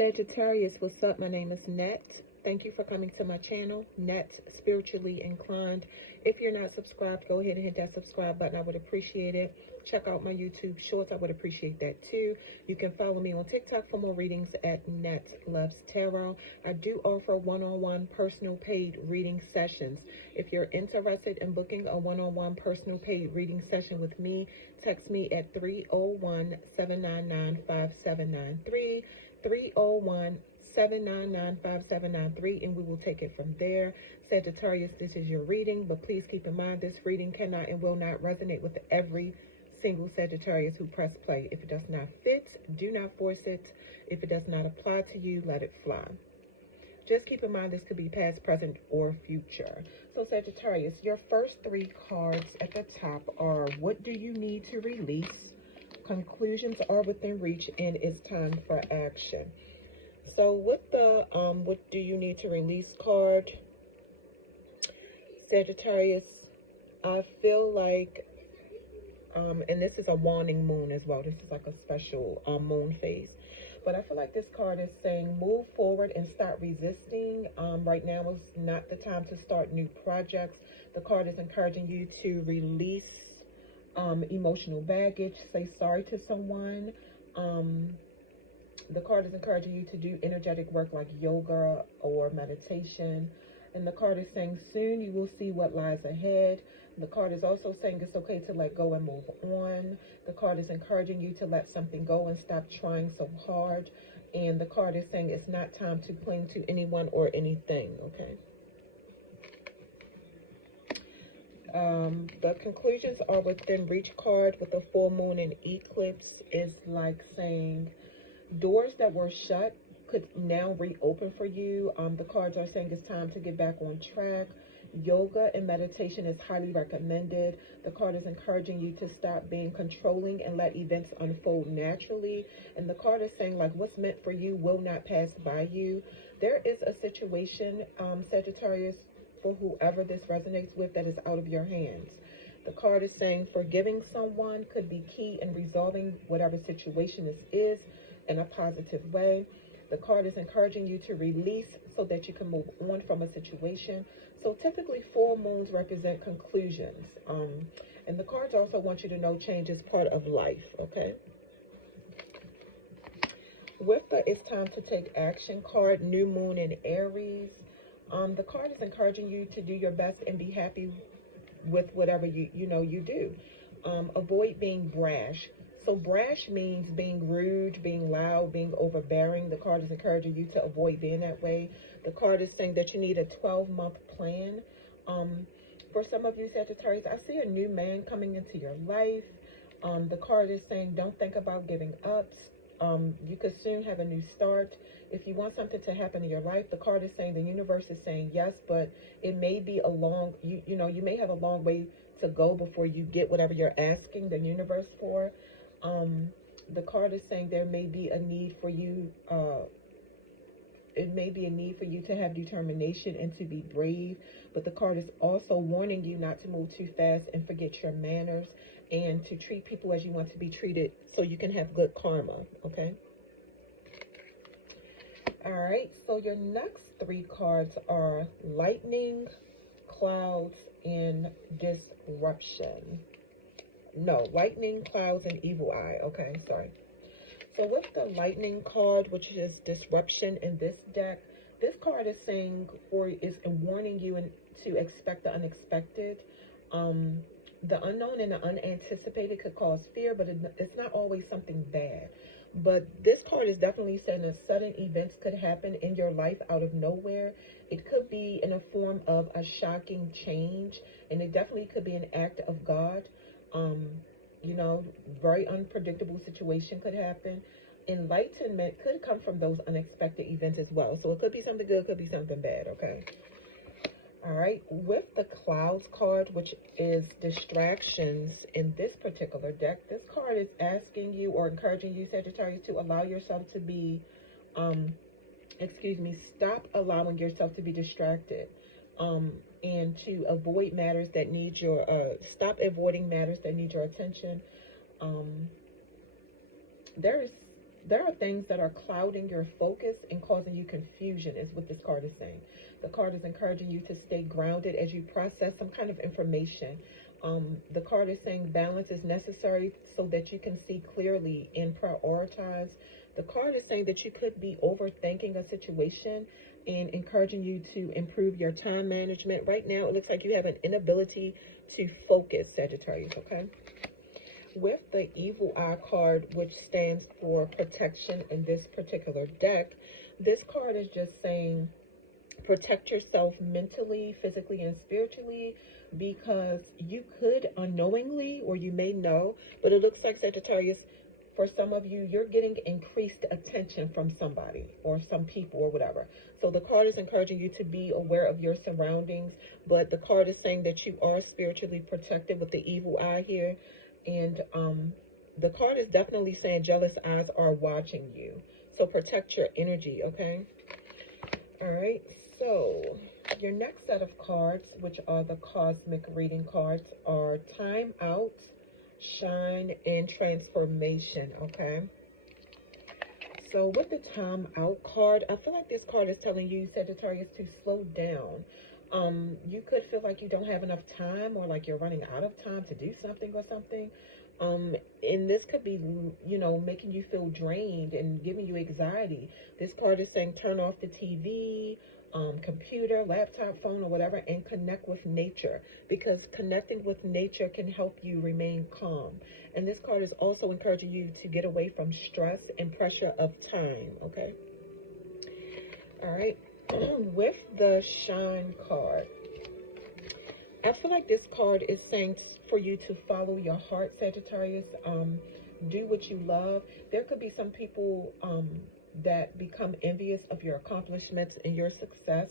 Sagittarius, what's up? My name is Net. Thank you for coming to my channel, Net Spiritually Inclined. If you're not subscribed, go ahead and hit that subscribe button. I would appreciate it. Check out my YouTube shorts. I would appreciate that too. You can follow me on TikTok for more readings at Net Loves Tarot. I do offer one-on-one personal paid reading sessions. If you're interested in booking a one-on-one personal paid reading session with me, text me at 301-799-5793. 301-799-5793, and we will take it from there. Sagittarius, this is your reading, but please keep in mind this reading cannot and will not resonate with every single Sagittarius who press play. If it does not fit, do not force it. If it does not apply to you, let it fly. Just keep in mind this could be past, present, or future. So Sagittarius, your first three cards at the top are what do you need to release? Conclusions are within reach, and it's time for action. So with the what do you need to release card, Sagittarius, I feel like and this is a waning moon as well. This is like a special moon phase. But I feel like this card is saying move forward and start resisting. Right now is not the time to start new projects. The card is encouraging you to release emotional baggage, say sorry to someone. The card is encouraging you to do energetic work like yoga or meditation. And the card is saying soon you will see what lies ahead. The card is also saying it's okay to let go and move on. The card is encouraging you to let something go and stop trying so hard. And the card is saying it's not time to cling to anyone or anything, okay? The conclusions are within reach card with the full moon and eclipse is like saying doors that were shut could now reopen for you. The cards are saying it's time to get back on track. Yoga and meditation is highly recommended. The card is encouraging you to stop being controlling and let events unfold naturally. And the card is saying like what's meant for you will not pass by you. There is a situation, Sagittarius, for whoever this resonates with, that is out of your hands. The card is saying forgiving someone could be key in resolving whatever situation this is in a positive way. The card is encouraging you to release so that you can move on from a situation. So typically full moons represent conclusions. And the cards also want you to know change is part of life, okay? With the it's time to take action card, new moon in Aries. The card is encouraging you to do your best and be happy with whatever you do. Avoid being brash. So brash means being rude, being loud, being overbearing. The card is encouraging you to avoid being that way. The card is saying that you need a 12-month plan. For some of you Sagittarius, I see a new man coming into your life. The card is saying don't think about giving up. You could soon have a new start. If you want something to happen in your life, the card is saying the universe is saying yes, but it may be a long, you may have a long way to go before you get whatever you're asking the universe for. The card is saying there may be a need for you, it may be a need for you to have determination and to be brave, but the card is also warning you not to move too fast and forget your manners and to treat people as you want to be treated so you can have good karma, okay? All right, so your next three cards are lightning, clouds, and disruption. No, lightning, clouds, and evil eye. Okay, sorry. So with the lightning card, which is disruption in this deck, this card is saying is warning you to expect the unexpected. The unknown and the unanticipated could cause fear, but it's not always something bad. But this card is definitely saying that sudden events could happen in your life out of nowhere. It could be in a form of a shocking change, and it definitely could be an act of God. Very unpredictable situation could happen. Enlightenment could come from those unexpected events as well. So it could be something good, could be something bad, okay? All right, with the clouds card, which is distractions in this particular deck, this card is asking you or encouraging you, Sagittarius, to allow yourself to be, stop allowing yourself to be distracted. And to avoid matters that need your, stop avoiding matters that need your attention. there are things that are clouding your focus and causing you confusion, is what this card is saying. The card is encouraging you to stay grounded as you process some kind of information. The card is saying balance is necessary so that you can see clearly and prioritize. The card is saying that you could be overthinking a situation and encouraging you to improve your time management. Right now, it looks like you have an inability to focus, Sagittarius, okay? With the Evil Eye card, which stands for protection in this particular deck, this card is just saying protect yourself mentally, physically, and spiritually, because you could unknowingly, or you may know, but it looks like, Sagittarius, for some of you, you're getting increased attention from somebody or some people or whatever. So the card is encouraging you to be aware of your surroundings, but the card is saying that you are spiritually protected with the Evil Eye here. And the card is definitely saying jealous eyes are watching you. So protect your energy, okay? All right, so your next set of cards, which are the cosmic reading cards, are Time Out, Shine, and Transformation, okay? So with the Time Out card, I feel like this card is telling you, Sagittarius, to slow down. You could feel like you don't have enough time, or like you're running out of time to do something or something. And this could be, you know, making you feel drained and giving you anxiety. This card is saying turn off the TV, computer, laptop, phone, or whatever, and connect with nature, because connecting with nature can help you remain calm. And this card is also encouraging you to get away from stress and pressure of time, okay? All right. With the Shine card, I feel like this card is saying for you to follow your heart, Sagittarius. Do what you love. There could be some people that become envious of your accomplishments and your success.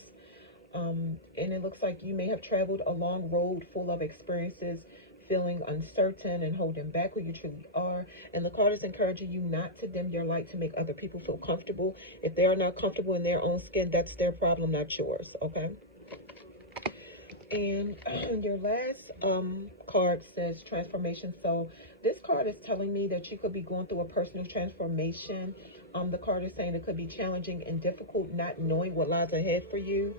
And it looks like you may have traveled a long road full of experiences, feeling uncertain and holding back who you truly are. And the card is encouraging you not to dim your light to make other people feel comfortable. If they are not comfortable in their own skin, that's their problem, not yours, okay? And your last card says transformation. So this card is telling me that you could be going through a personal transformation. The card is saying it could be challenging and difficult, not knowing what lies ahead for you.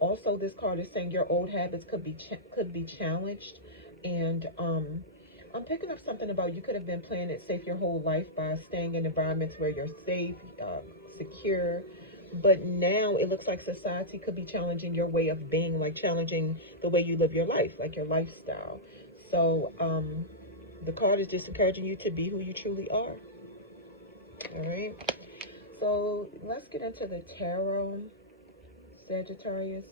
Also, this card is saying your old habits could be challenged. And I'm picking up something about you could have been playing it safe your whole life by staying in environments where you're safe, secure. But now it looks like society could be challenging your way of being, like challenging the way you live your life, like your lifestyle. So the card is just encouraging you to be who you truly are. All right. So let's get into the tarot, Sagittarius.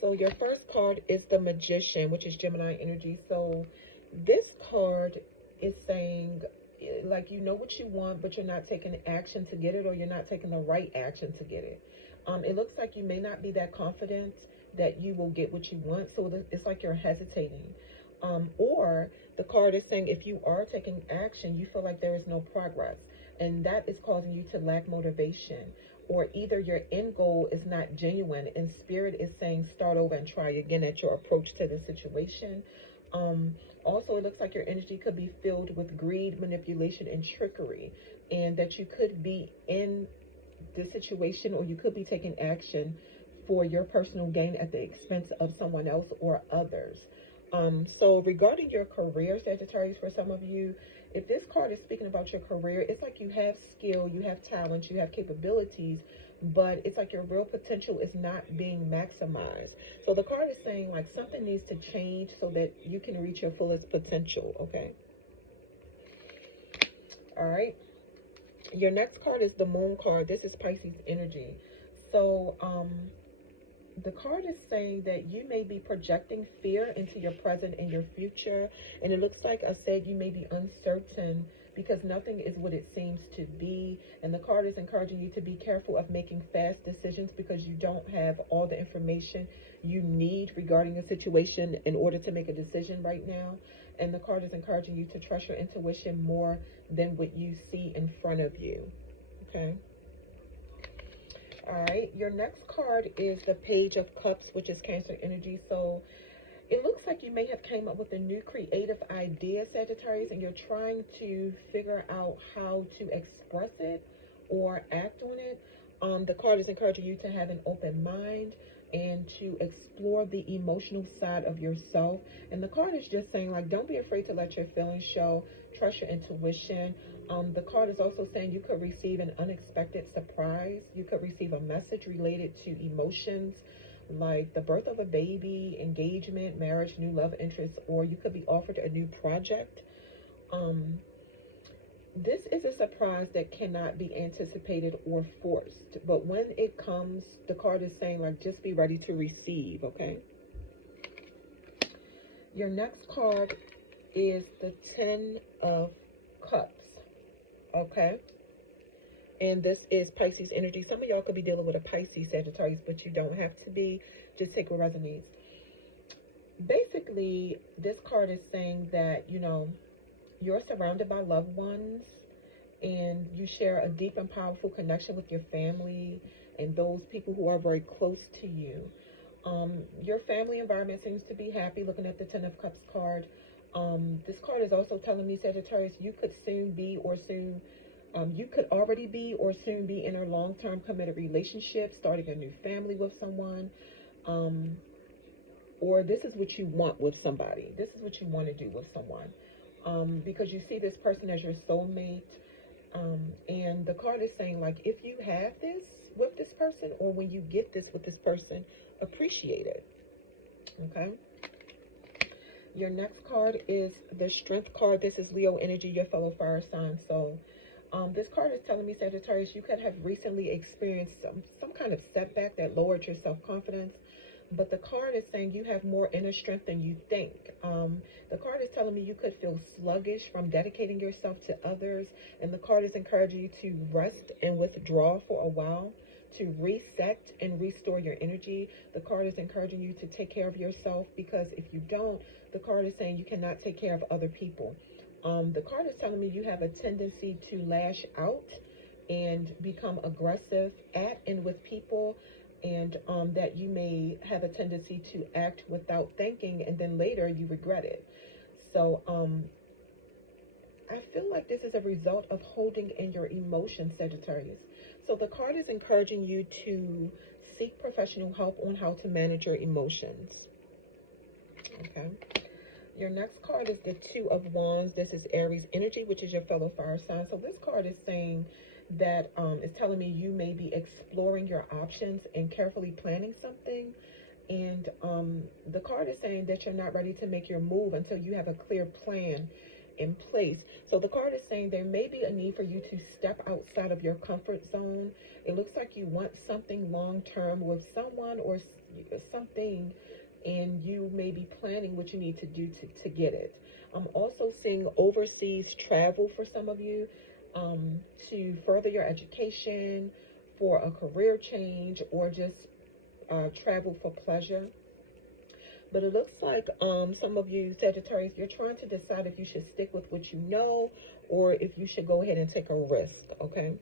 So your first card is the Magician, which is Gemini energy. So this card is saying, like, you know what you want, but you're not taking action to get it, or you're not taking the right action to get it. It looks like you may not be that confident that you will get what you want. So it's like you're hesitating. Or the card is saying if you are taking action, you feel like there is no progress. And that is causing you to lack motivation. Or either your end goal is not genuine and spirit is saying start over and try again at your approach to the situation. Also, it looks like your energy could be filled with greed, manipulation, and trickery, and that you could be in this situation, or you could be taking action for your personal gain at the expense of someone else or others. So regarding your career, Sagittarius, for some of you, if this card is speaking about your career, it's like you have skill, you have talent, you have capabilities, but it's like your real potential is not being maximized. So the card is saying like something needs to change so that you can reach your fullest potential, okay? All right. Your next card is the Moon card. This is Pisces energy. So the card is saying that you may be projecting fear into your present and your future. And it looks like I said you may be uncertain because nothing is what it seems to be. And the card is encouraging you to be careful of making fast decisions because you don't have all the information you need regarding a situation in order to make a decision right now. And the card is encouraging you to trust your intuition more than what you see in front of you. Okay. All right, your next card is the Page of Cups, which is Cancer energy. So It looks like you may have came up with a new creative idea, Sagittarius, and you're trying to figure out how to express it or act on it. The card is encouraging you to have an open mind and to explore the emotional side of yourself. And the card is just saying, like, don't be afraid to let your feelings show. Trust your intuition. The card is also saying you could receive an unexpected surprise. You could receive a message related to emotions, like the birth of a baby, engagement, marriage, new love interest, or you could be offered a new project. This is a surprise that cannot be anticipated or forced, but when it comes, the card is saying, like, just be ready to receive. Okay, your next card is the 10 of Cups. Okay, and this is Pisces energy. Some of y'all could be dealing with a Pisces, Sagittarius, but you don't have to be. Just take what resonates. Basically, this card is saying that, you know, you're surrounded by loved ones and you share a deep and powerful connection with your family and those people who are very close to you. Your family environment seems to be happy. Looking at the 10 of Cups card, this card is also telling me, Sagittarius, you could soon be or soon you could already be or soon be in a long-term committed relationship, starting a new family with someone, or this is what you want with somebody. This is what you want to do with someone, because you see this person as your soulmate. And the card is saying, like, if you have this with this person or when you get this with this person, appreciate it. Okay. Your next card is the Strength card. This is Leo energy, your fellow fire sign. So this card is telling me, Sagittarius, you could have recently experienced some kind of setback that lowered your self-confidence. But the card is saying you have more inner strength than you think. The card is telling me you could feel sluggish from dedicating yourself to others. And the card is encouraging you to rest and withdraw for a while, to reset and restore your energy. The card is encouraging you to take care of yourself, because if you don't, the card is saying you cannot take care of other people. The card is telling me you have a tendency to lash out and become aggressive at and with people, and that you may have a tendency to act without thinking, and then later you regret it. So I feel like this is a result of holding in your emotions, Sagittarius. So the card is encouraging you to seek professional help on how to manage your emotions. Okay. Your next card is the Two of Wands. This is Aries energy, which is your fellow fire sign. So this card is saying that it's telling me you may be exploring your options and carefully planning something. And the card is saying that you're not ready to make your move until you have a clear plan in place. So the card is saying there may be a need for you to step outside of your comfort zone. It looks like you want something long-term with someone or something, and you may be planning what you need to do to get it. I'm also seeing overseas travel for some of you, to further your education, for a career change, or just travel for pleasure. But it looks like some of you, Sagittarius, you're trying to decide if you should stick with what you know or if you should go ahead and take a risk, okay?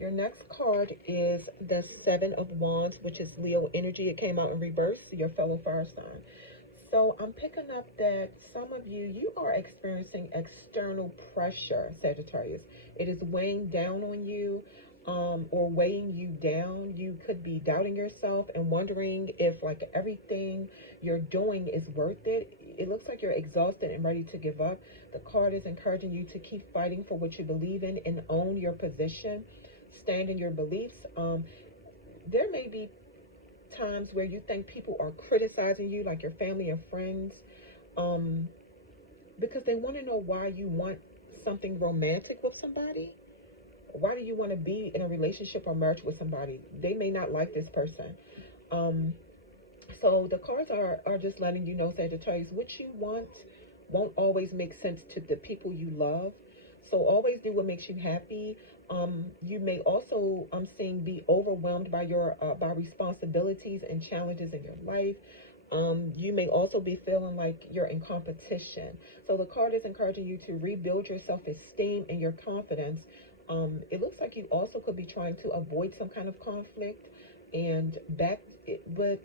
Your next card is the Seven of Wands, which is Leo energy. It came out in reverse, your fellow fire sign. So I'm picking up that some of you, you are experiencing external pressure, Sagittarius. It is weighing down on you, or weighing you down. You could be doubting yourself and wondering if, like, everything you're doing is worth it. It looks like you're exhausted and ready to give up. The card is encouraging you to keep fighting for what you believe in and own your position. Stand in your beliefs. There may be times where you think people are criticizing you, like your family and friends, because they want to know why you want something romantic with somebody. Why do you want to be in a relationship or marriage with somebody? They may not like this person. So the cards are just letting you know, Sagittarius, what you want won't always make sense to the people you love. So always do what makes you happy. You may also, I'm seeing, be overwhelmed by your by responsibilities and challenges in your life. You may also be feeling like you're in competition. So the card is encouraging you to rebuild your self-esteem and your confidence. It looks like you also could be trying to avoid some kind of conflict and but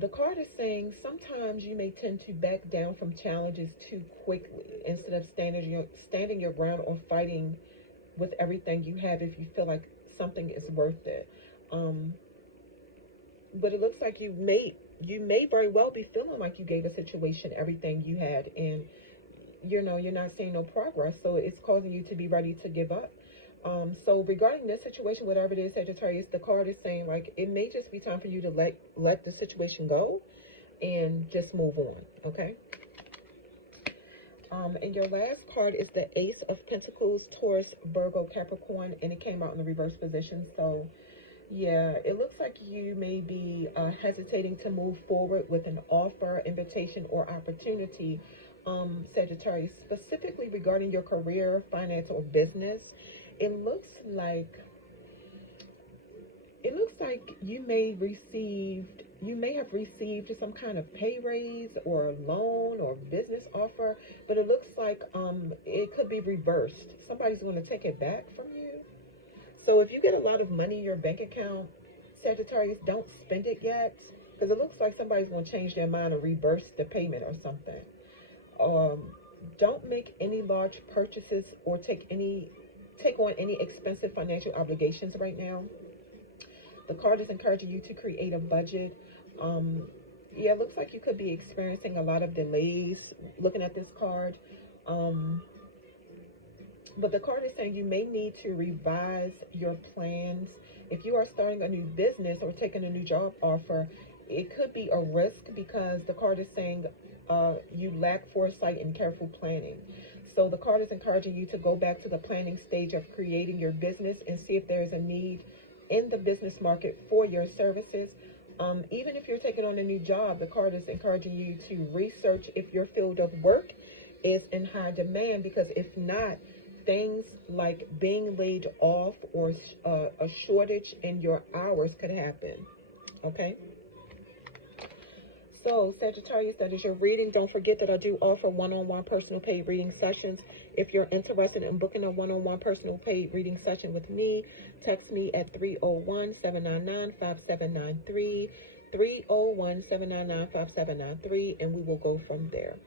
The card is saying sometimes you may tend to back down from challenges too quickly instead of standing your ground or fighting with everything you have if you feel like something is worth it. Um, but it looks like you may very well be feeling like you gave a situation everything you had, and you're not seeing no progress, so it's causing you to be ready to give up. So regarding this situation, whatever it is, Sagittarius, the card is saying like it may just be time for you to let the situation go and just move on. Okay. And your last card is the Ace of Pentacles, Taurus, Virgo, Capricorn, and it came out in the reverse position. So yeah, it looks like you may be hesitating to move forward with an offer, invitation, or opportunity, Sagittarius, specifically regarding your career, finance, or business. It looks like you may have received some kind of pay raise or loan or business offer, but it looks like it could be reversed. Somebody's going to take it back from you. So if you get a lot of money in your bank account, Sagittarius, don't spend it yet, because it looks like somebody's going to change their mind and reverse the payment or something. Don't make any large purchases or take on any expensive financial obligations right now. The card is encouraging you to create a budget. Yeah, it looks like you could be experiencing a lot of delays looking at this card. But the card is saying you may need to revise your plans. If you are starting a new business or taking a new job offer, it could be a risk because the card is saying you lack foresight and careful planning. So the card is encouraging you to go back to the planning stage of creating your business and see if there's a need in the business market for your services. Even if you're taking on a new job, the card is encouraging you to research if your field of work is in high demand, because if not, things like being laid off or a shortage in your hours could happen. Okay. So, Sagittarius, that is your reading. Don't forget that I do offer one-on-one personal paid reading sessions. If you're interested in booking a one-on-one personal paid reading session with me, text me at 301-799-5793, 301-799-5793, and we will go from there.